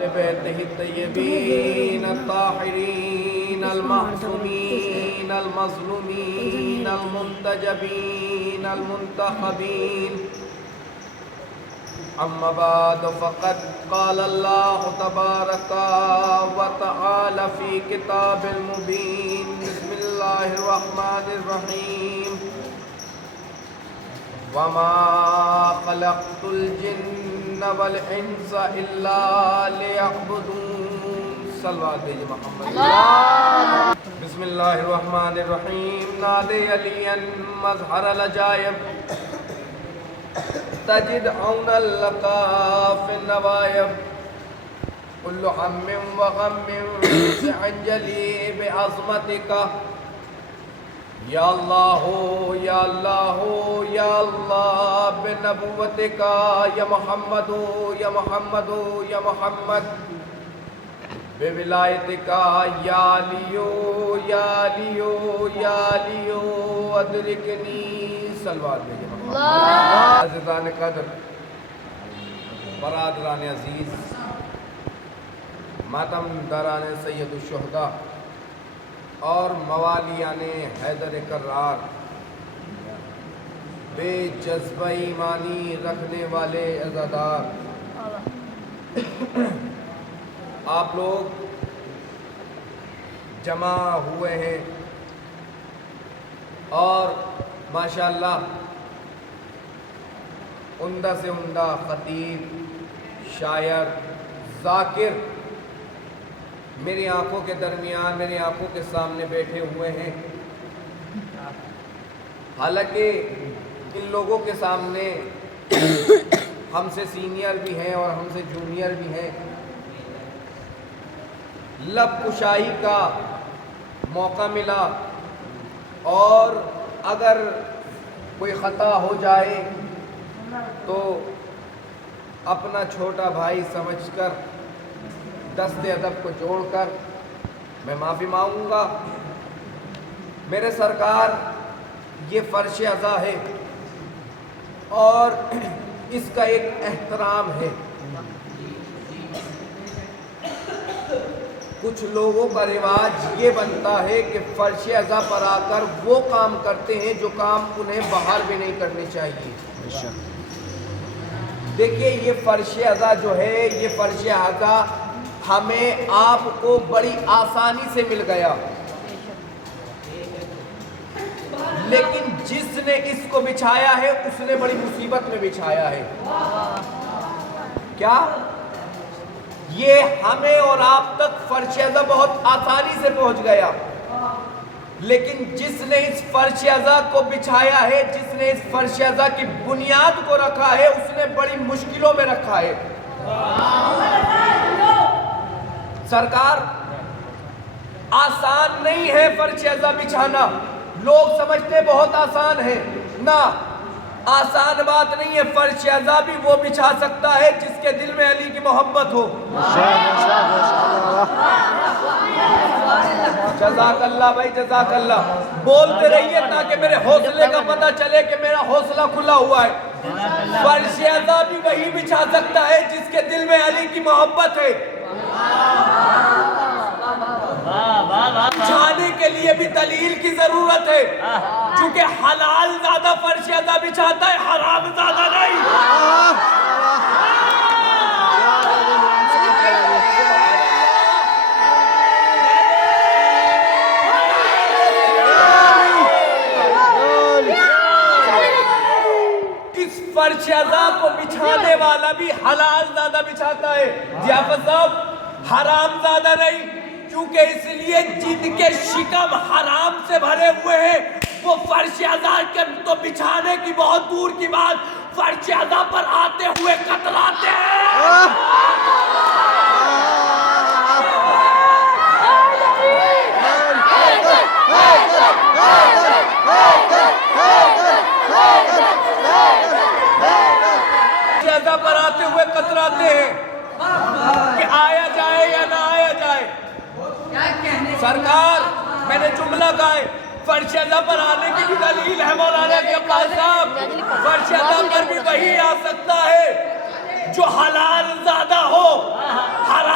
لبيته الطيبين الطاهرين المعصومين المظلومين المنتجبين المنتخبين. أما بعد فقد قال الله تبارك وتعالى في كتاب المبين. بسم الله الرحمن الرحيم. وما خلقت الجن والانس الا ليعبدون. صلوات محمد. بسم اللہ الرحمن الرحیم. نادی علی مظہر العجائب تجد عون لقا فی النوائب. کل ہم وغم سعنجلی بعظمتک. یا اللہ یا اللہ یا اللہ بنبوتک یا محمد یا محمد یا محمد. بولایتک یا علیو یا علیو یا علیو ادرکنی. صلوات بھیجے محمد. عزیزان قدر، برادران عزیز، ماتم داران سید الشہداء اور موالیان حیدر کرار، بے جذبہ ایمانی رکھنے والے عزادار، آپ لوگ جمع ہوئے ہیں اور ماشاءاللہ عمدہ سے عمدہ خطیب، شاعر، ذاکر میری آنکھوں کے درمیان، میری آنکھوں کے سامنے بیٹھے ہوئے ہیں. حالانکہ ان لوگوں کے سامنے ہم سے سینئر بھی ہیں اور ہم سے جونیئر بھی ہیں. لب کشائی کا موقع ملا اور اگر کوئی خطا ہو جائے تو اپنا چھوٹا بھائی سمجھ کر دست ادب کو جوڑ کر میں معافی مانگوں گا. میرے سرکار، یہ فرش عزا ہے اور اس کا ایک احترام ہے. کچھ لوگوں کا رواج یہ بنتا ہے کہ فرش عزا پر آ کر وہ کام کرتے ہیں جو کام انہیں باہر بھی نہیں کرنے چاہیے. دیکھیے، یہ فرش عزا جو ہے، یہ فرش عزا ہمیں آپ کو بڑی آسانی سے مل گیا، لیکن جس نے اس کو بچھایا ہے اس نے بڑی مصیبت میں بچھایا ہے. کیا؟ یہ ہمیں اور آپ تک فرش عزا بہت آسانی سے پہنچ گیا، لیکن جس نے اس فرش عزا کو بچھایا ہے، جس نے اس فرش عزا کی بنیاد کو رکھا ہے، اس نے بڑی مشکلوں میں رکھا ہے. سرکار، آسان نہیں ہے فرش عزا بچھانا. لوگ سمجھتے بہت آسان ہے. نہ، آسان بات نہیں ہے. فرش عزا بھی وہ بچھا سکتا ہے جس کے دل میں علی کی محبت ہو. جزاک اللہ بھائی، جزاک اللہ. بولتے رہیے تاکہ میرے حوصلے کا پتہ چلے کہ میرا حوصلہ کھلا ہوا ہے. فرش عزا بھی وہی بچھا سکتا ہے جس کے دل میں علی کی محبت ہے. بچھانے کے لیے بھی دلیل کی ضرورت ہے، چونکہ حلال زیادہ فرش عزا بچھاتا ہے، حرام زیادہ نہیں. اس فرش عزا کو بچھانے والا بھی حلال زیادہ بچھاتا ہے. ضیافت صاحب، حرام زیادہ نہیں، کیونکہ اس لیے جن کے شکم حرام سے بھرے ہوئے ہیں وہ فرش عزا کے تو بچھانے کی بہت دور کی بات، فرش عزا پر آتے ہوئے کتراتے ہیں. فرش عزا پر آتے ہوئے کتراتے ہیں کہ آیا جائے یا نہ آیا جائے. سرکار، میں نے جملہ کہا ہے، فرش عزا پر آنے کی بھی دلیل ہے مولانا کے پاس صاحب. فرش عزا پر بھی وہی آ سکتا ہے جو حلال زیادہ ہو، حرام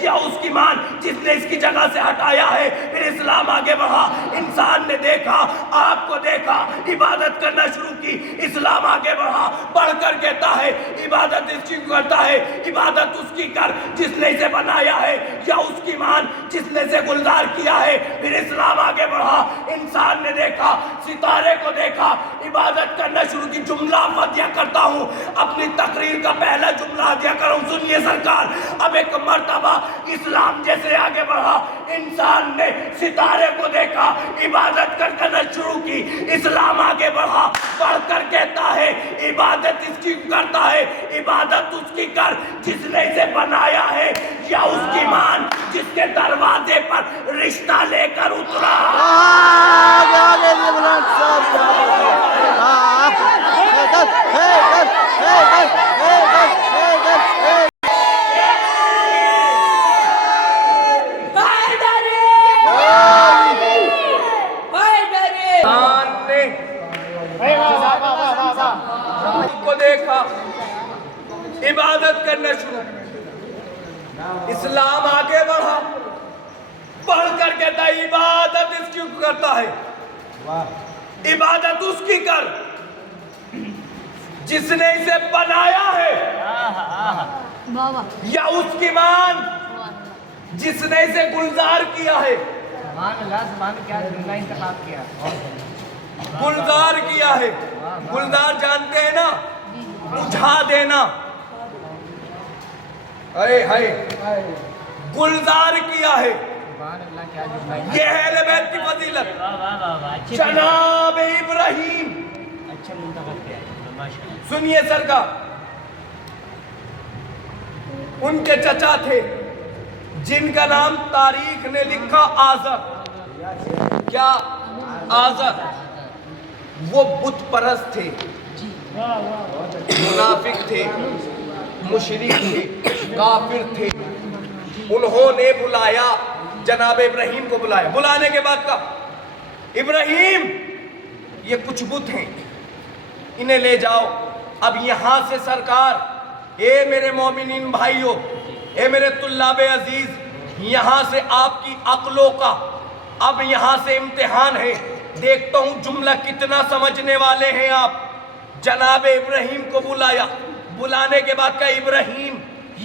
یا اس کی مان جس نے اس کی جگہ سے ہٹایا ہے؟ پھر اسلام آگے بڑھا، انسان نے دیکھا، آگ کو دیکھا، عبادت کرنا شروع کی، اسلام آگے بڑھا، بڑھ کر کہتا ہے عبادت اس کی کرتا ہے، عبادت اس کی کر جس نے اسے بنایا ہے، یا اس کی مان جس نے اسے گلزار کیا ہے۔ پھر اسلام آگے بڑھا، انسان نے دیکھا، ستارے کو دیکھا، عبادت کرنا شروع کی۔ جملہ ہدیہ کرتا ہوں، اپنی تقریر کا پہلا جملہ ہدیہ کر ہوں، سنیے سرکار۔ اب ایک مرتبہ اسلام جیسے آگے بڑھا، انسان نے ستارے کو دیکھا، عبادت کرنا شروع کی، اسلام آگے بڑھا، پڑھ کر کہتا ہے عبادت اس کی کرتا ہے، عبادت اس کی کر جس نے اسے بنایا ہے، یا اس کی مان جس کے دروازے پر رشتہ لے کر اترا۔ کو دیکھا، عبادت کرنا شروع، اسلام آگے بڑھا، پڑھ کر کہتا ہے عبادت اس کی کرتا ہے، عبادت اس کی کر جس نے اسے بنایا ہے، یا اس کی مان جس نے اسے گلزار کیا ہے۔ گلزار کیا ہے، گلزار جانتے ہیں نا، بجھا دینا، گلزار کیا ہے۔ یہ ہے اہل بیت کی فضیلت۔ جناب ابراہیم، سنیے سرکار، ان کے چچا تھے جن کا نام تاریخ نے لکھا آزر۔ کیا؟ آزر۔ وہ بت پرست تھے، منافق تھے، مشرک تھے، کافر تھے۔ انہوں نے بلایا، جناب ابراہیم کو بلایا، بلانے کے بعد کہا ابراہیم یہ کچھ بت ہیں، انہیں لے جاؤ۔ اب یہاں سے سرکار، اے میرے مومنین بھائیوں، اے میرے طلاب عزیز، یہاں سے آپ کی عقلوں کا اب یہاں سے امتحان ہے، دیکھتا ہوں جملہ کتنا سمجھنے والے ہیں آپ۔ جناب ابراہیم کو بلایا، بلانے کے بعد کہا ابراہیم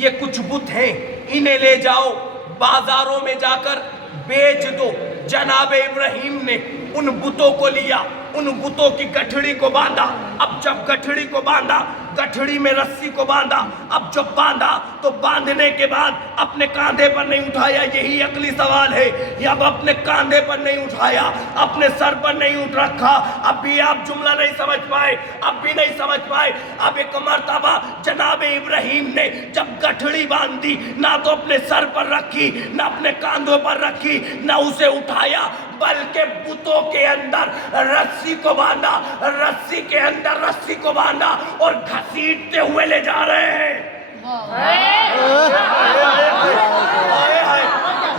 یہ کچھ بت ہیں، انہیں لے جاؤ، بازاروں میں جا کر بیچ دو۔ جناب ابراہیم نے ان بتوں کو لیا، ان بتوں کی گٹھڑی کو باندھا۔ اب جب گٹھڑی کو باندھا، گٹھڑی میں رسی کو باندھا، اب جب باندھا تو باندھنے کے بعد اپنے کاندھے پر نہیں اٹھایا۔ یہی عقلی سوال ہے، یا اب اپنے کاندھے پر نہیں اٹھایا، اپنے سر پر نہیں اٹھ رکھا۔ اب بھی آپ جملہ نہیں سمجھ پائے، اب بھی نہیں سمجھ پائے۔ اب ایک مرتبہ جناب ابراہیم نے جب گٹھڑی باندھی، نہ تو اپنے سر پر رکھی، نہ اپنے کاندھوں پر رکھی، نہ اسے اٹھایا، بلکہ بتوں کے اندر رسی کو باندھا، رسی کے اندر رسی کو باندھا اور گھسیٹتے ہوئے لے جا رہے ہیں۔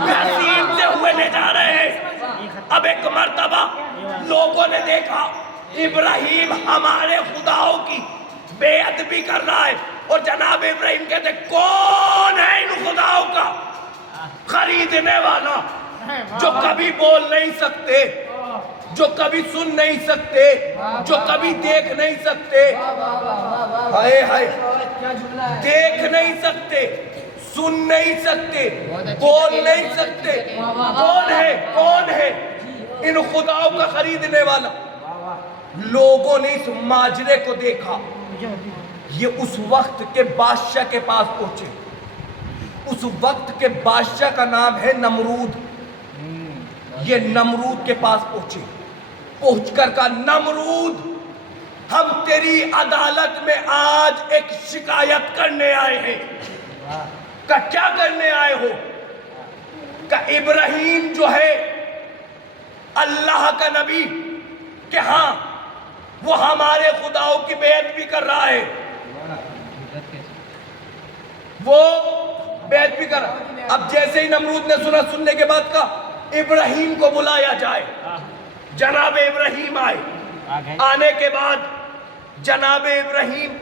گھسیٹتے ہوئے لے جا رہے ہیں۔ اب ایک مرتبہ لوگوں نے دیکھا ابراہیم ہمارے خداؤں کی بے ادبی کر رہا ہے، اور جناب ابراہیم کہتے کون ہے ان خداؤں کا خریدنے والا، جو کبھی بول نہیں سکتے، جو کبھی سن نہیں سکتے، جو کبھی دیکھ نہیں سکتے، ہائے ہائے، دیکھ نہیں سکتے، سن نہیں سکتے، بول نہیں سکتے۔ کون ہے؟ کون ہے ان خداؤں کا خریدنے والا؟ لوگوں نے اس ماجرے کو دیکھا، یہ اس وقت کے بادشاہ کے پاس پہنچے۔ اس وقت کے بادشاہ کا نام ہے نمرود۔ یہ نمرود کے پاس پہنچے، پہنچ کر کہا نمرود ہم تیری عدالت میں آج ایک شکایت کرنے آئے ہیں۔ کہا کیا کرنے آئے ہو؟ کہا ابراہیم جو ہے اللہ کا نبی، کہ ہاں وہ ہمارے خداؤں کی بے ادبی کر رہا ہے، وہ بے ادبی کر رہا ہے۔ اب جیسے ہی نمرود نے سنا، سننے کے بعد کہا ابراہیم کو بلایا جائے۔ جناب ابراہیم آئے، آنے کے بعد جناب ابراہیم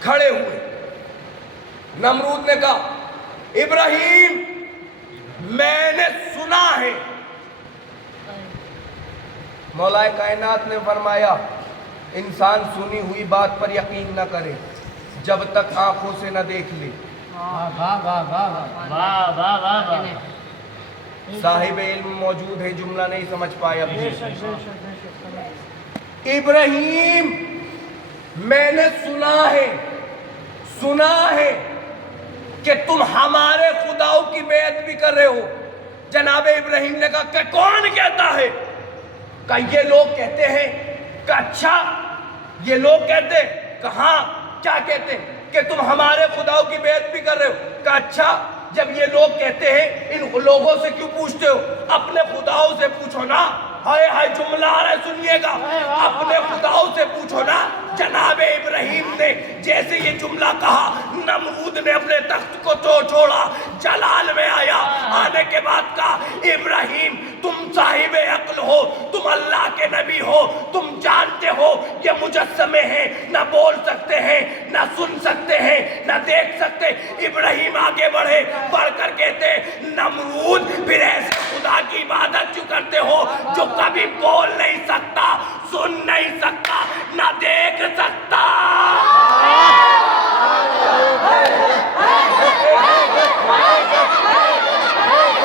کھڑے ہوئے۔ نمرود نے کہا ابراہیم میں نے سنا ہے. مولا کائنات نے فرمایا انسان سنی ہوئی بات پر یقین نہ کرے جب تک آنکھوں سے نہ دیکھ لے. صاحب علم موجود ہے, جملہ نہیں سمجھ پایا. ابراہیم میں نے سنا ہے کہ تم ہمارے خداؤں کی بیعت بھی کر رہے ہو. جناب ابراہیم نے کہا کہ کون کہتا ہے؟ کہ یہ لوگ کہتے ہیں. کہ اچھا یہ لوگ کہتے ہیں. کہاں کیا کہتے ہیں؟ کہ تم ہمارے خداؤں کی بیعت بھی کر رہے ہو. کہ اچھا جب یہ لوگ کہتے ہیں ان لوگوں سے کیوں پوچھتے ہو؟ اپنے خداؤں سے پوچھو نا. ہائے ہائے جملہ آ رہا ہے سنیے گا. اپنے خداؤں سے پوچھو نا. جناب ابراہیم نے جیسے یہ جملہ کہا نمرود نے اپنے تخت کو چھوڑا, جلال میں آیا. آنے کے بعد کہا ابراہیم تم صاحب عقل ہو, تم اللہ کے نبی ہو, تم جانتے ہو یہ مجسمے ہیں, نہ بول سکتے ہیں, نہ سن سکتے ہیں, نہ دیکھ سکتے. ابراہیم آگے بڑھے, بڑھ کر کہتے نمرود پھر ایسے خدا کی عبادت کیوں کرتے ہو جو کبھی بول نہیں سکتا, سن نہیں سکتا, نہ دیکھ سکتا.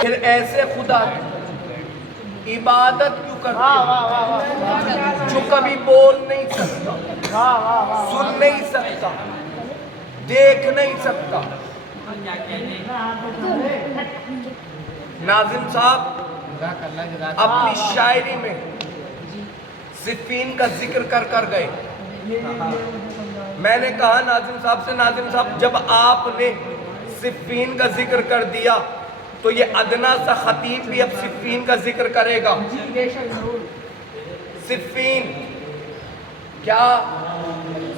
پھر ایسے خدا کی عبادت کیوں کرتے ہو جو کبھی بول نہیں سکتا, سن نہیں سکتا, دیکھ نہیں سکتا. ناظم صاحب اپنی شاعری میں صفین کا ذکر کر گئے. میں نے کہا ناظم صاحب سے, ناظم صاحب جب آپ نے صفین کا ذکر کر دیا تو یہ ادنا سا خطیب بھی اب صفین کا ذکر کرے گا. صفین کیا؟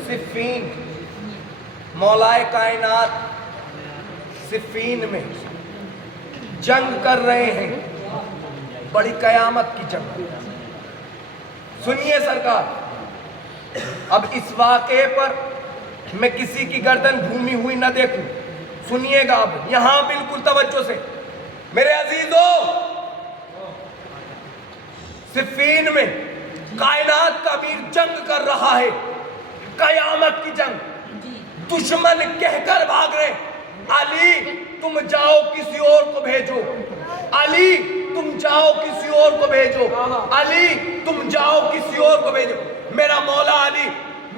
صفین مولا کائنات صفین میں جنگ کر رہے ہیں, بڑی قیامت کی جنگ. سنیے سرکار, اب اس واقعے پر میں کسی کی گردن گھومی ہوئی نہ دیکھوں. سنیے گا اب یہاں بالکل توجہ سے میرے عزیزو. صفین میں کائنات کا امیر جنگ کر رہا ہے, قیامت کی جنگ. دشمن کہہ کر بھاگ رہے علی تم جاؤ کسی اور کو بھیجو, علی تم جاؤ کسی اور کو بھیجو, علی تم جاؤ کسی اور کو بھیجو. میرا مولا علی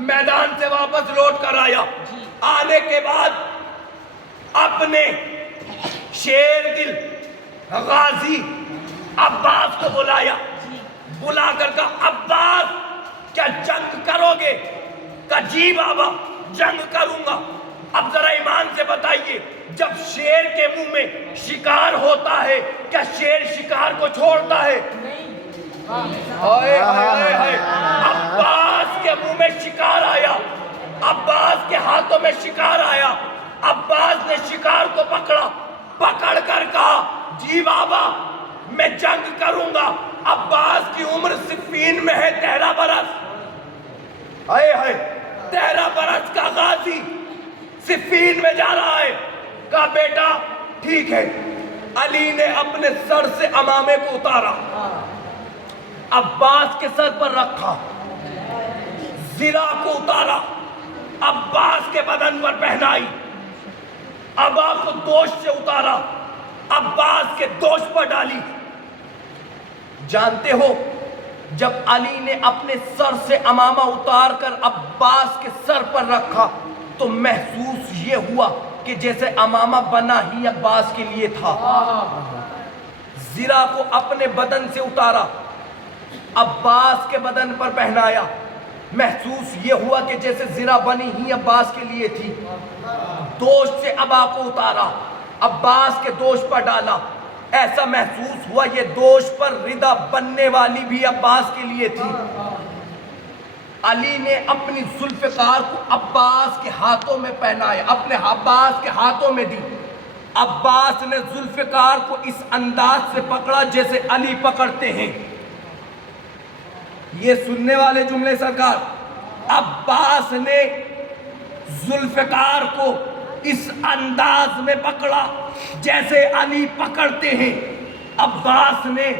میدان سے واپس لوٹ کر آیا. آنے کے بعد اپنے شیر دل غازی عباس کو بلایا. بلا کر کہا عباس کیا جنگ کرو گے؟ کہا جی بابا جنگ کروں گا. اب ذرا ایمان سے بتائیے جب شیر کے منہ میں شکار ہوتا ہے کیا شیر شکار کو چھوڑتا ہے؟ ہائے ہائے ہائے. عباس کے منہ میں شکار آیا, عباس کے ہاتھوں میں شکار آیا. عباس نے شکار کو پکڑا, پکڑ کر کہا جی بابا میں جنگ کروں گا. عباس کی عمر صفین میں ہے 13 برس. ہائے ہائے 13 برس کا غازی صفین میں جا رہا ہے. کہا بیٹا ٹھیک ہے. علی نے اپنے سر سے امامے کو اتارا, عباس کے سر پر رکھا, زرہ کو اتارا, عباس کے بدن پر پہنائی, عبا کو دوش سے اتارا, عباس کے دوش پر ڈالی. جانتے ہو جب علی نے اپنے سر سے امامہ اتار کر عباس کے سر پر رکھا تو محسوس یہ ہوا کہ جیسے امامہ بنا ہی عباس کے لیے تھا. زرہ کو اپنے بدن سے اتارا, عباس کے بدن پر پہنایا. محسوس یہ ہوا کہ جیسے زرہ بنی ہی عباس کے لیے تھی. دوش سے عبا کو اتارا, عباس کے دوش پر ڈالا. ایسا محسوس ہوا یہ دوش پر ردا بننے والی بھی عباس کے لیے تھی. علی نے اپنی ذوالفقار کو عباس کے ہاتھوں میں پہنایا, اپنے عباس کے ہاتھوں میں دی. عباس نے ذوالفقار کو اس انداز سے پکڑا جیسے علی پکڑتے ہیں. یہ سننے والے جملے سرکار, عباس نے ذوالفقار کو اس انداز میں پکڑا جیسے علی پکڑتے ہیں۔ عباس نے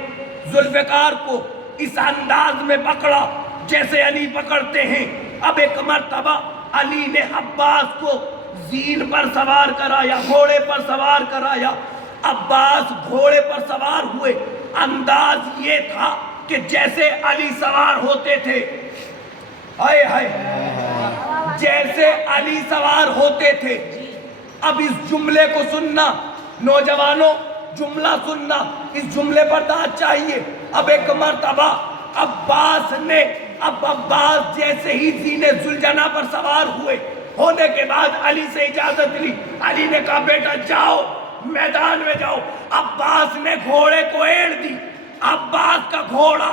ذوالفقار کو اس انداز میں پکڑا جیسے علی پکڑتے ہیں۔ اب ایک مرتبہ علی نے عباس کو زین پر سوار کرایا، گھوڑے پر سوار کرایا۔ عباس گھوڑے پر سوار ہوئے، انداز یہ تھا کہ جیسے علی سوار ہوتے تھے، ہائے ہائے، جیسے علی سوار ہوتے تھے۔ اب اس جملے کو سننا نوجوانوں، جملہ سننا، اس جملے پر داد چاہیے۔ اب ایک مرتبہ عباس جیسے ہی زین ذوالجناح پر سوار ہونے کے بعد علی سے اجازت لی۔ علی نے کہا بیٹا جاؤ، میدان میں جاؤ۔ عباس نے گھوڑے کو ایڑ دی۔ عباس کا گھوڑا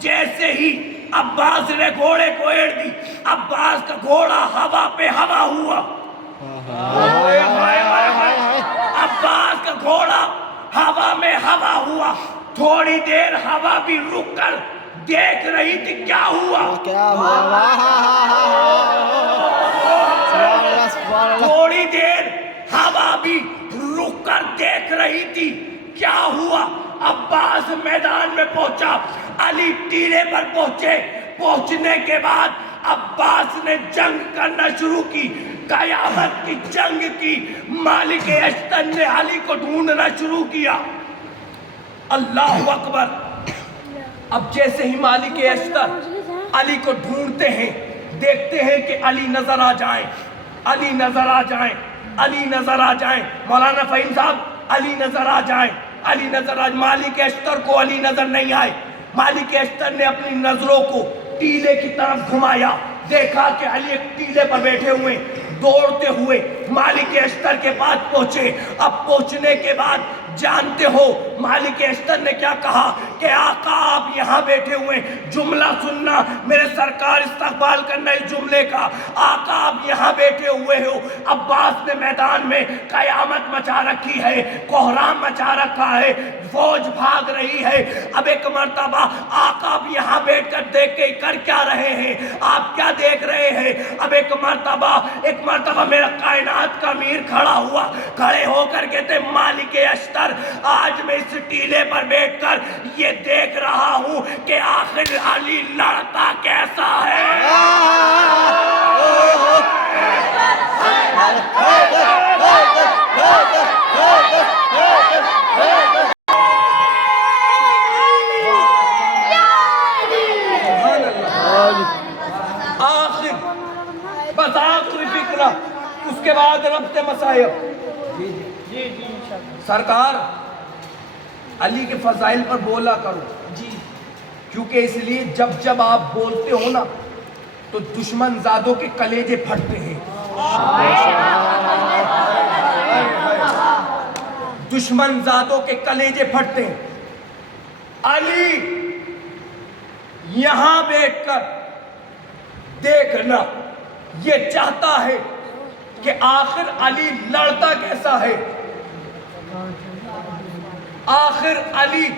جیسے ہی عباس نے گھوڑے کو ایڑ دی، عباس کا گھوڑا ہوا پہ ہوا ہوا۔ عباس کا گھوڑا ہوا میں ہوا ہوا۔ تھوڑی دیر ہوا بھی رک کر دیکھ رہی تھی کیا ہوا۔ تھوڑی دیر ہوا بھی رک کر دیکھ رہی تھی کیا ہوا۔ عباس میدان میں پہنچا، علی ٹیلے پر پہنچنے کے بعد عباس نے جنگ کرنا شروع کی، قیامت کی جنگ کی۔ مالک اشتر نے علی کو ڈھونڈنا شروع کیا۔ اللہ اکبر۔ اب جیسے ہی مالک اشتر علی کو ڈھونڈتے ہیں، دیکھتے ہیں کہ علی نظر آ جائیں، علی نظر آ جائیں، علی نظر آ جائیں۔ مولانا فہیم صاحب، علی نظر آ جائیں، علی نظر آ جائیں۔ مالک اشتر کو علی نظر نہیں آئے۔ مالک اشتر نے اپنی نظروں کو ٹیلے کی طرف گھمایا، دیکھا کہ علی ایک ٹیلے پر بیٹھے ہوئے، دوڑتے ہوئے مالک اشتر کے پاس پہنچے۔ اب پہنچنے کے بعد جانتے ہو مالک اشتر نے کیا کہا کہ آقا آپ یہاں بیٹھے ہوئے، جملہ سننا میرے سرکار، استقبال کرنا اس جملے کا۔ آقا آپ یہاں بیٹھے ہوئے ہو، عباس نے میدان میں قیامت مچا رکھی ہے، کوہرام مچا رکھا ہے، فوج بھاگ رہی ہے۔ اب ایک مرتبہ آقا آپ یہاں بیٹھ کر دیکھ کے کر کیا رہے ہیں، آپ کیا دیکھ رہے ہیں؟ اب ایک مرتبہ میرا کائنات کا امیر کھڑا ہوا، کھڑے ہو کر کہتے مالک اشتر، آج میں اس ٹیلے پر بیٹھ کر یہ دیکھ رہا ہوں کہ آخر علی لڑتا کیسا ہے۔ بس آخری فکرہ، اس کے بعد ربط مسائب۔ سرکار علی کے فضائل پر بولا کرو، کیونکہ اس لیے جب آپ بولتے ہو نا تو دشمن زادوں کے کلیجے پھٹتے ہیں، دشمن زادوں کے کلیجے پھٹتے ہیں۔ علی یہاں بیٹھ کر دیکھنا یہ چاہتا ہے کہ آخر علی لڑتا کیسا ہے، آخر علی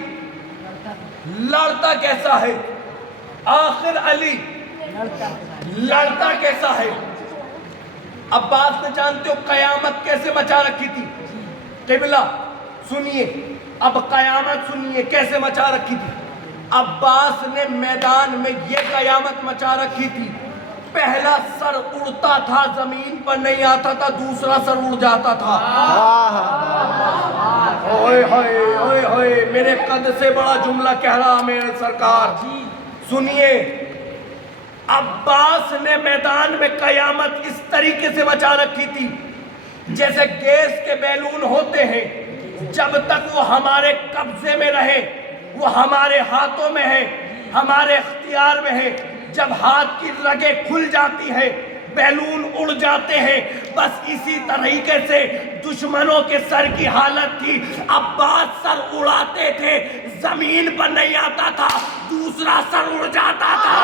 لڑتا کیسا ہے، آخر علی لڑتا کیسا ہے۔ عباس نے جانتے ہو قیامت کیسے مچا رکھی تھی؟ قبلہ سنیے، اب قیامت سنیے کیسے مچا رکھی تھی۔ عباس نے میدان میں یہ قیامت مچا رکھی تھی، پہلا سر اڑتا تھا، زمین پر نہیں آتا تھا، دوسرا سر اڑ جاتا تھا۔ اوئے ہوئے اوئے ہوئے، میرے قد سے بڑا جملہ کہہ رہا میرے سرکار، سنیے۔ عباس نے میدان میں قیامت اس طریقے سے مچا رکھی تھی جیسے گیس کے بیلون ہوتے ہیں، جب تک وہ ہمارے قبضے میں رہے، وہ ہمارے ہاتھوں میں ہے، ہمارے اختیار میں ہے، جب ہاتھ کی رگیں کھل جاتی ہیں بیلون اڑ جاتے ہیں۔ بس اسی طریقے سے دشمنوں کے سر کی حالت تھی۔ عباس سر اڑاتے تھے، زمین پر نہیں آتا تھا، دوسرا سر اڑ جاتا تھا۔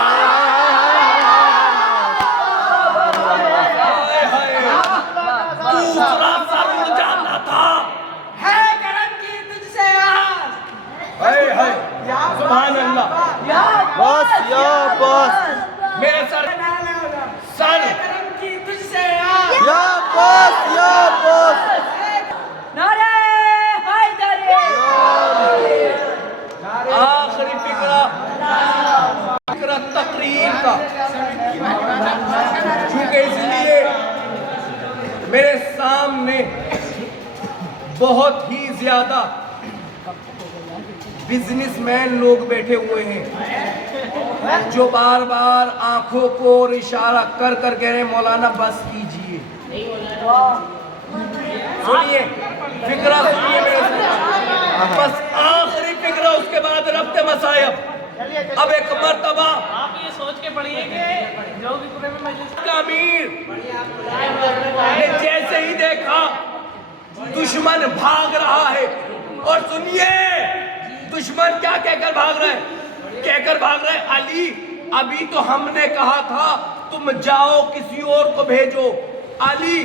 دوسرا سر اڑ جاتا تھا۔ ہے کرم کی تجھ سے آس، سبحان اللہ، بس یا بس میرے سر کرم کی تجھ سے آس، یا بس یا بس نعرہ بہت ہی زیادہ بزنس مین لوگ بیٹھے ہوئے ہیں جو بار بار آنکھوں کو اشارہ کر کر کہہ رہے ہیں مولانا بس کیجئے. سنیے فکرہ سنیے میرے ساتھ. بس آخری فکرہ اس کے بعد ربط مصائب. اب ایک مرتبہ آپ یہ سوچ کے پڑھیے کہ جو بھی قرآن میں مجلس کا امیر نے جیسے ہی دیکھا دشمن بھاگ رہا ہے. اور سنیے دشمن کیا کہہ کر بھاگ رہا ہے؟ کہہ کر بھاگ رہا ہے علی ابھی تو ہم نے کہا تھا تم جاؤ کسی اور کو بھیجو. علی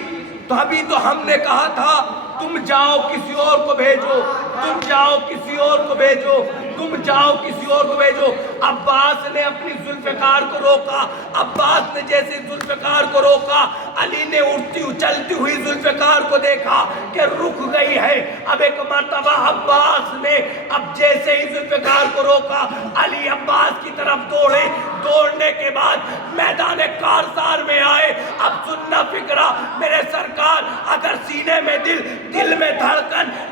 تو ابھی تو ہم نے کہا تھا تم جاؤ کسی اور کو بھیجو. تم جاؤ کسی اور کو بھیجو. تم جاؤ کسی اور کو بھیجو. عباس نے اپنی ذوالفقار کو روکا. عباس نے جیسے ذوالفقار کو روکا علی نے اٹھتی اچلتی ہوئی ذوالفقار کو دیکھا کہ رک گئی ہے. اب ایک مرتبہ عباس نے اب جیسے ہی ذوالفقار کو روکا علی عباس کی طرف دوڑے. دوڑنے کے بعد میدان کارزار میں آئے. اب سننا فکرہ میرے سرکار اگر سینے میں دل میں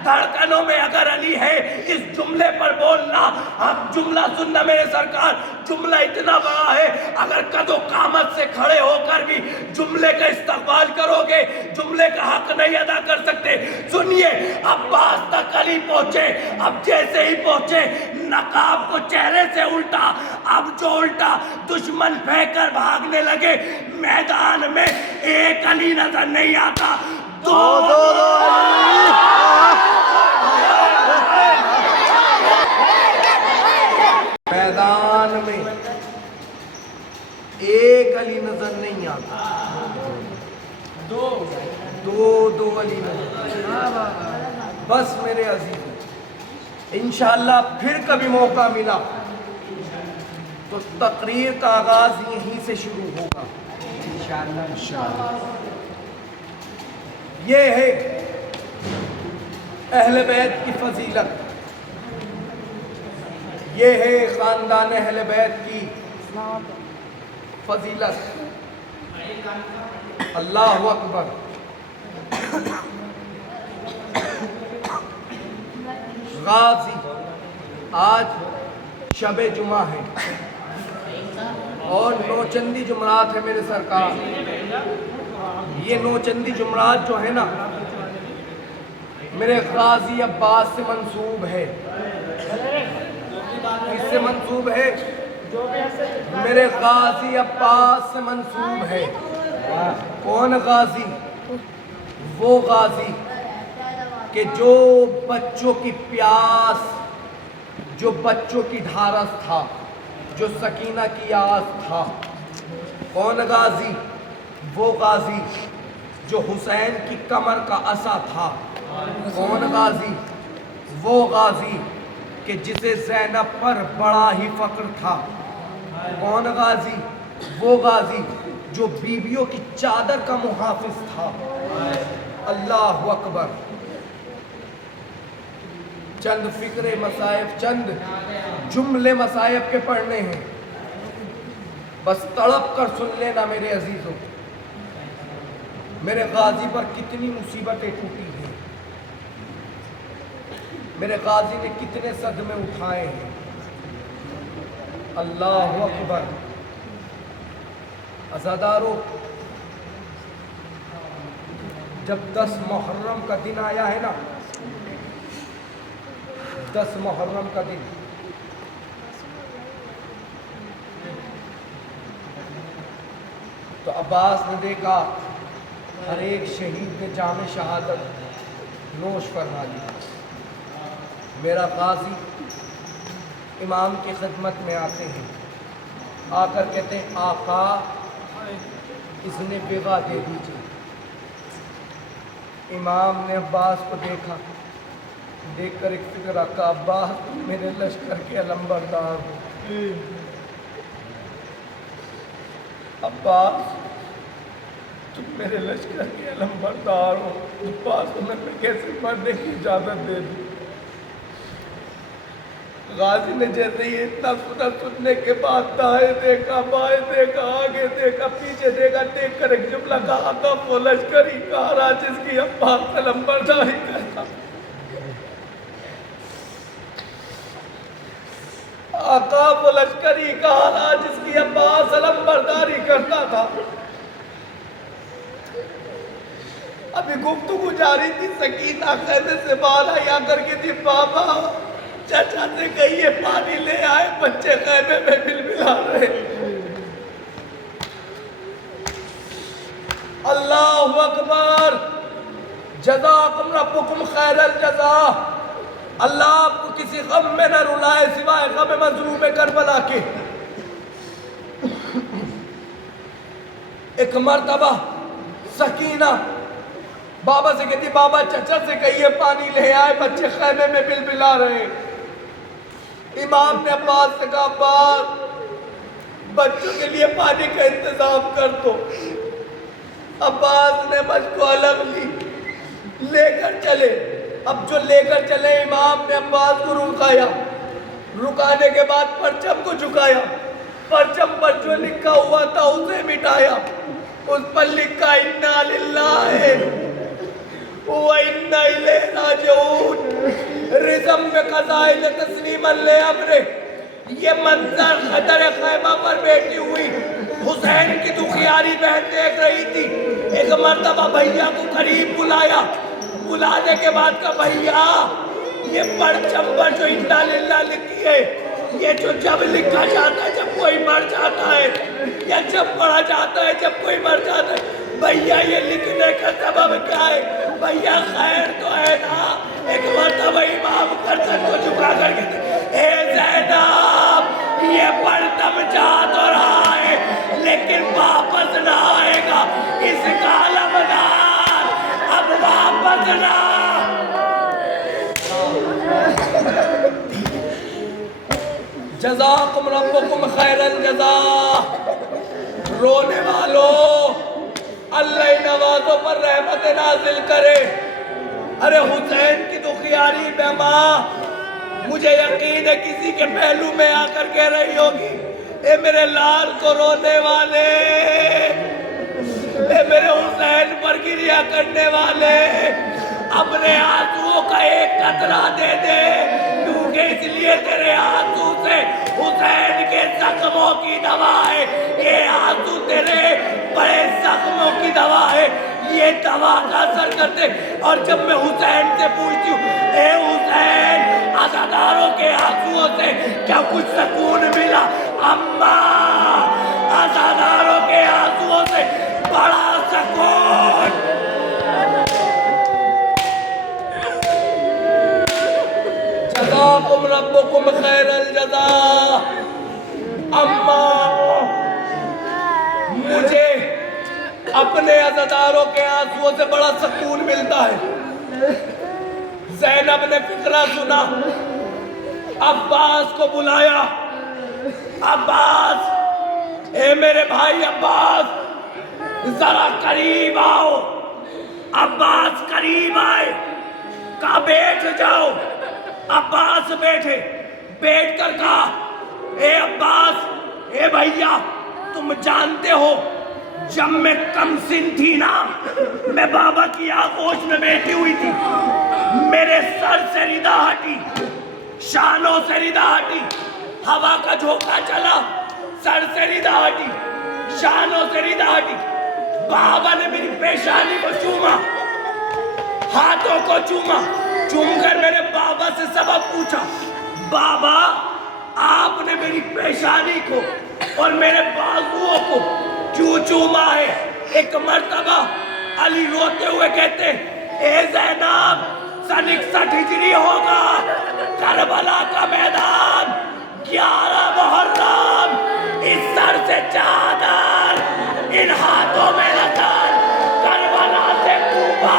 دھڑکنوں میں اگر علی ہے اس جملے پر بولنا. اب جملہ سننا میرے سرکار جملہ اتنا بڑا ہے اگر قد و قامت سے کھڑے ہو کر بھی جملے کا استقبال کرو گے جملے کا حق نہیں ادا کر سکتے. سنیے عباس تک علی پہنچے. اب جیسے ہی پہنچے نقاب کو چہرے سے الٹا. اب جو الٹا دشمن پھینک کر بھاگنے لگے. میدان میں ایک علی نظر نہیں آتا میدان میں ایک علی نظر نہیں آتا. دو علی نظر. بس میرے عزیز انشاءاللہ پھر کبھی موقع ملا تو تقریر کا آغاز یہیں سے شروع ہوگا انشاءاللہ. یہ ہے اہل بیت کی فضیلت. یہ ہے خاندان اہل بیت کی فضیلت. اللہ اکبر. غازی آج شب جمعہ ہے اور نوچندی جمعرات ہے میرے سرکار. یہ نوچندی جمعرات جو ہے نا میرے غازی عباس سے منسوب ہے. کس سے منسوب ہے؟ میرے غازی عباس سے منسوب ہے. کون غازی؟ وہ غازی کہ جو بچوں کی پیاس جو بچوں کی ڈھارس تھا جو سکینہ کی آس تھا. کون غازی؟ وہ غازی جو حسین کی کمر کا عصا تھا. کون غازی؟ وہ غازی کہ جسے زینب پر بڑا ہی فخر تھا. کون غازی؟ وہ غازی جو بیویوں کی چادر کا محافظ تھا. اللہ اکبر. چند فکرے مصائب چند جملے مصائب کے پڑھنے ہیں. بس تڑپ کر سن لینا میرے عزیزوں. میرے غازی پر کتنی مصیبتیں ٹوٹی ہیں. میرے غازی نے کتنے صدمے اٹھائے ہیں. اللہ اکبر. عزادارو جب 10 محرم کا دن آیا ہے نا 10 محرم کا دن تو عباس نے دیکھا ہر ایک شہید نے جام شہادت نوش فرما لی. میرا غازی امام کی خدمت میں آتے ہیں. آ کر کہتے ہیں آقا اس نے بیغا دے دیجیے. امام نے عباس کو دیکھا. دیکھ کر ایک فکر رکھا عباس تم میرے لشکر کے علمبردار ہو. عباس تم میرے لشکر کے علمبردار ہو. عباس تمہیں میں کیسے مرنے کی اجازت دے دوں. غازی نے جیسے ہی اتنا سننے کے بعد دائیں دیکھا بائیں دیکھا آگے دیکھا پیچھے دیکھا. دیکھ کر ایک جملہ کہا آقا وہ لشکر ہی کہا جس کی عباس علمبرداری کرتا. آقا وہ لشکری کا حالات جس کی عباس علم برداری کرتا تھا. ابھی گفتگو جاری تھی. سکینہ خیمے سے باہر آئی آ کر کے تھی بابا چچا سے کہیے پانی لے آئے, بچے خیمے میں بلبلا رہے. اللہ اکبر. جزاکم ربکم خیر الجزا. اللہ آپ کو کسی غم میں نہ رلائے سوائے غم مظلوم کربلا کے. ایک مرتبہ سکینہ بابا سے کہتی بابا چچا سے کہیے پانی لے آئے, بچے خیمے میں بلبلا رہے. امام نے عباس سے کہا عباس بچوں کے لیے پانی کا انتظام کر دو. عباس نے بچ کو الگ لی, لے کر چلے. اب جو لے کر چلے امام نے عباس کو رکایا. رکانے کے بعد پرچم کو جھکایا. پرچم پر جو لکھا ہوا تھا اسے مٹایا. اس پر لکھا اِنَّا لِلَّهِ وَإِنَّا إِلَيْهِ رَاجِعُونَ رزم میں قضائل تسلیما لے امرے. یہ منظر خدر خیمہ پر بیٹھی ہوئی حسین کی دکھیاری بہن دیکھ رہی تھی. ایک مرتبہ بھیا کو قریب بلایا. بلانے کے بعد کہا بھیا یہ پرچم پر جو اِنَّا لِلَّهِ لکھی ہے یہ جو جب لکھا جاتا ہے جب کوئی مر جاتا ہے یا جب پڑھا جاتا ہے جب کوئی مر جاتا ہے, بھیا یہ لکھنے کا سبب کیا ہے؟ بھیا خیر تو ہے نا. ایک مرتبہ امام گردن کو جھکا کر کے اے زینب یہ پرچم جا تو رہا ہے لیکن واپس نہ آئے گا. اس کا علمدار اب واپس نہ. جزاکم ربکم خیر الجزا. رونے والوں اللہ نوازوں پر رحمت نازل کرے. ارے حسین کی دکھیاری بے ماں مجھے یقین ہے کسی کے پہلو میں آ کر کہہ رہی ہوگی اے میرے لال کو رونے والے, اے میرے حسین پر گریہ کرنے والے, اپنے آنسوؤں کا ایک قطرہ دے دے کیونکہ اس لیے تیرے آنسو سے حسین کے زخموں کی دوا ہے. یہ آنسو تیرے بڑے زخموں کی دوا ہے, یہ دوا کا اثر کرتے. اور جب میں حسین سے پوچھتی ہوں اے حسین عزاداروں کے آنسوؤں سے کیا کچھ سکون ملا؟ اماں عزاداروں کے آنسوؤں سے بڑا سکون. جزاکم ربکم خیر الجزا. اماں مجھے اپنے عزاداروں کے آنسوؤں سے بڑا سکون ملتا ہے. زینب نے فقرہ سنا, عباس کو بلایا. عباس اے میرے بھائی عباس ذرا قریب آؤ. عباس قریب آئے, کہا بیٹھ جاؤ. عباس بیٹھے. بیٹھ کر کہا اے عباس اے بھیا تم جانتے ہو جب میں کم سن تھی نا میں بابا کی آغوش میں بیٹھی ہوئی تھی, میرے سر سے ردا ہٹی, شانوں سے ردا ہٹی, ہوا کا جھونکا چلا سر سے ردا ہٹی, شانوں سے ردا ہٹی. بابا نے میری پیشانی کو چوما, ہاتھوں کو چوما. چوم کر میرے بابا سے سبب پوچھا, بابا آپ نے میری پیشانی کو اور میرے بازوؤں کو کیوں چوما ہے؟ ایک مرتبہ علی روتے ہوئے کہتے اے زینب سن 61 ہجری ہوگا, کربلا کا میدان, 11 محرم, اس سر سے چادر, ان ہاتھوں میں نظر, کربلا سے کوفہ,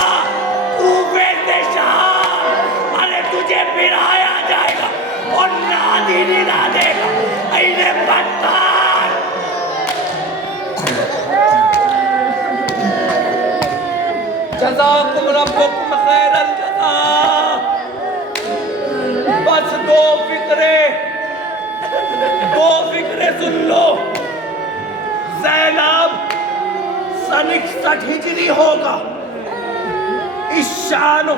کوفے سے شام. ارے تجھے پھرایا جائے گا اور نادی نہیں نہ دے گا. اینے پتھر جزاکم ربکم خیر الجزا. بس دو فکرے سن لو. زینب سن 61 ہجری ہوگا, اس شانوں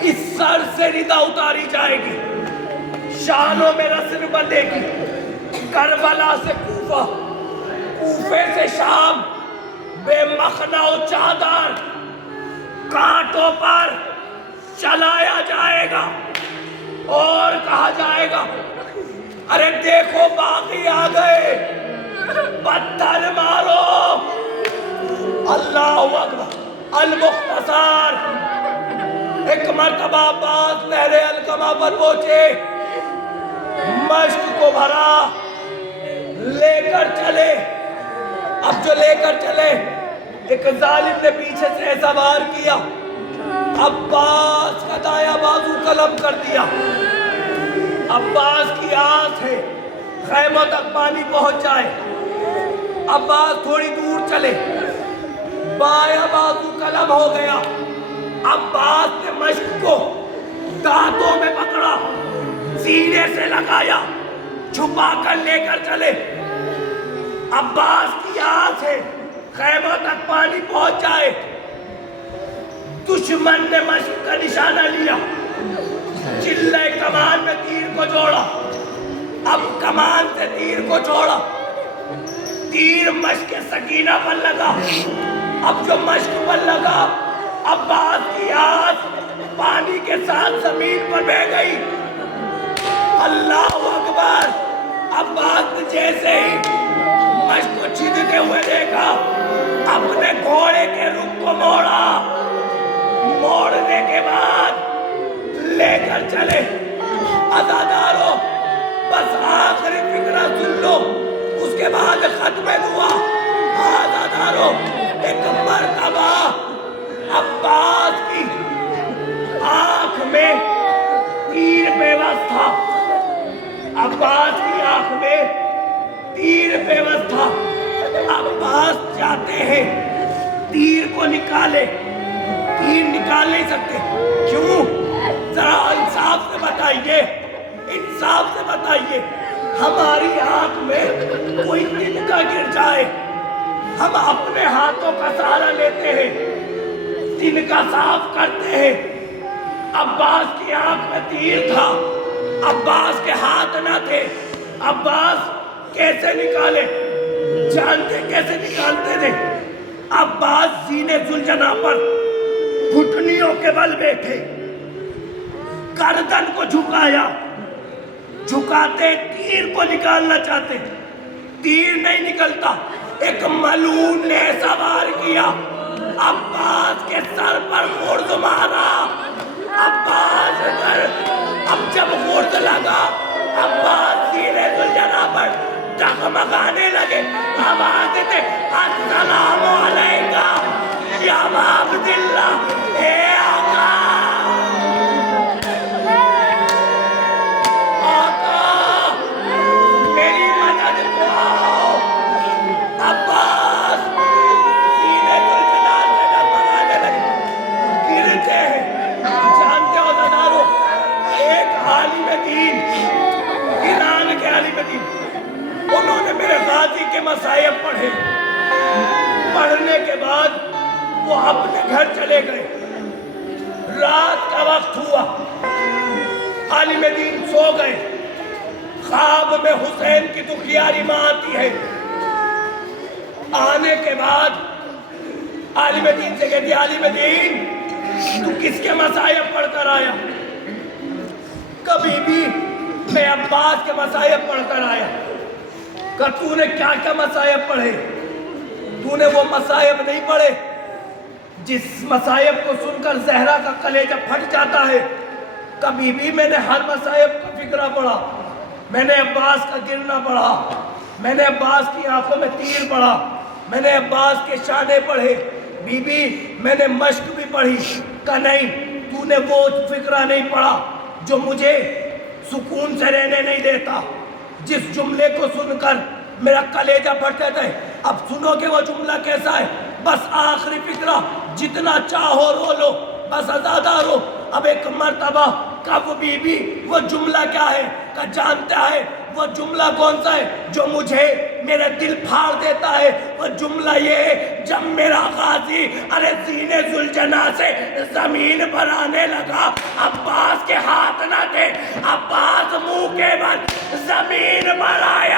اس سر سے ردا اتاری جائے گی, شانوں میں رسم بندے کی، کربلا سے کوفہ، کوفے سے شام، بے مخنہ و چادر کانٹوں پر چلایا جائے گا اور کہا جائے گا ارے دیکھو باغی آ گئے، پتھر مارو۔ اللہ اکبر۔ المختصر ایک مرتبہ عباس نہر الکما پر پہنچے، مشک کو بھرا، لے کر چلے۔ اب جو لے کر چلے، ایک ظالم نے پیچھے سے ایسا وار کیا، عباس کا دایاں بازو قلم کر دیا۔ عباس کی آس ہے خیموں تک پانی پہنچ جائے۔ عباس تھوڑی دور چلے، بایاں بازو قلم ہو گیا۔ عباس نے مشک کو دانتوں میں پکڑا، سینے سے لگایا، چھپا کر لے کر چلے۔ عباس کی آس ہے خیموں تک پانی پہنچ جائے۔ دشمن نے مشک کا نشانہ لیا، چلے کمان میں تیر کو جوڑا۔ اب کمان سے تیر کو چھوڑا، تیر مشک سکینہ پر لگا۔ اب جو مشک پر لگا، عباس کی آس پانی کے ساتھ زمین پر بہ گئی۔ اللہ اکبر۔ عباس نے جیسے ہی مشک کو چھینتے ہوئے دیکھا، اپنے گھوڑے کے رخ کو موڑا، موڑنے کے بعد لے کر چلے۔ عزادارو بس آخری فکرہ سن لو، اس کے بعد ختم دعا۔ عزادارو ایک مرتبہ عباس کی آنکھ میں تیر پیوست تھا، عباس کی آنکھ میں تیر پیوست تھا۔ عباس چاہتے ہیں تیر کو نکالے، تیر نکال نہیں سکتے۔ کیوں؟ ذرا انصاف سے بتائیے، انصاف سے بتائیے۔ ہماری آنکھ میں کوئی تنکا گر جائے، ہم اپنے ہاتھوں کا سہارا لیتے ہیں، تنکا صاف کرتے ہیں۔ عباس کی آنکھ میں تیر تھا، عباس کے ہاتھ نہ تھے۔ عباس کیسے نکالے؟ جانتے کیسے نکالتے تھے؟ عباس زینے ذوالجناح پر گھٹنیوں کے بل بیٹھے، گردن کو جھکایا، جھکاتے تیر کو نکالنا چاہتے، تیر نہیں نکلتا۔ ایک ملعون نے ایسا وار کیا، عباس کے سر پر خورد مارا۔ عباس اب جب خورد لگا، عباس زینے ذوالجناح پر ڈگمگانے لگے، آواز دیتے السلام علیکہ یا عبداللہ، اے آقا، آقا میری مدد کو آؤ۔ عباس سینے ذوالجلال سے ڈگمگانے لگے، گرتے ہیں۔ جانتے ہو دادارو، ایک عالم دین، ایران کے عالم دین، انہوں نے میرے غازی کے مصائب پڑھے، پڑھنے کے بعد وہ اپنے گھر چلے گئے۔ رات کا وقت ہوا، عالم دین سو گئے، خواب میں حسین کی دکھیاری ماں آتی ہے۔ آنے کے بعد عالم دین سے کہتی، عالم دین تو کس کے مصائب پڑھ کر آیا؟ کبھی بھی میں عباس کے مصائب پڑھ کر آیا۔ کہ تو نے کیا کیا مصائب پڑھے؟ تو نے وہ مصائب نہیں پڑھے جس مصائب کو سن کر زہرا کا کلیجہ پھٹ جاتا ہے۔ کبھی بھی میں نے ہر مصائب کا فکرہ پڑھا، میں نے عباس کا گرنا پڑھا، میں نے عباس کی آنکھوں میں تیر پڑھا، میں نے عباس کے شانے پڑھے، بی بی میں نے مشق بھی پڑھی۔ کہ نہیں، تو نے وہ فکرہ نہیں پڑھا جو مجھے سکون سے رہنے نہیں دیتا، جس جملے کو سن کر میرا کلیجہ پھٹ جاتا ہے۔ اب سنو کہ وہ جملہ کیسا ہے۔ بس آخری فکرہ، جتنا چاہو رو لو، بس آزادارو۔ اب ایک مرتبہ کا وہ بیوی وہ جملہ کیا ہے کا جانتا ہے وہ جملہ کون سا ہے جو مجھے میرا دل پھاڑ دیتا ہے وہ جملہ یہ ہے جب میرا غازی ارے سینے ذوالجنا سے زمین پر آنے لگا عباس کے ہاتھ نہ تھے عباس منہ کے بل زمین پر آیا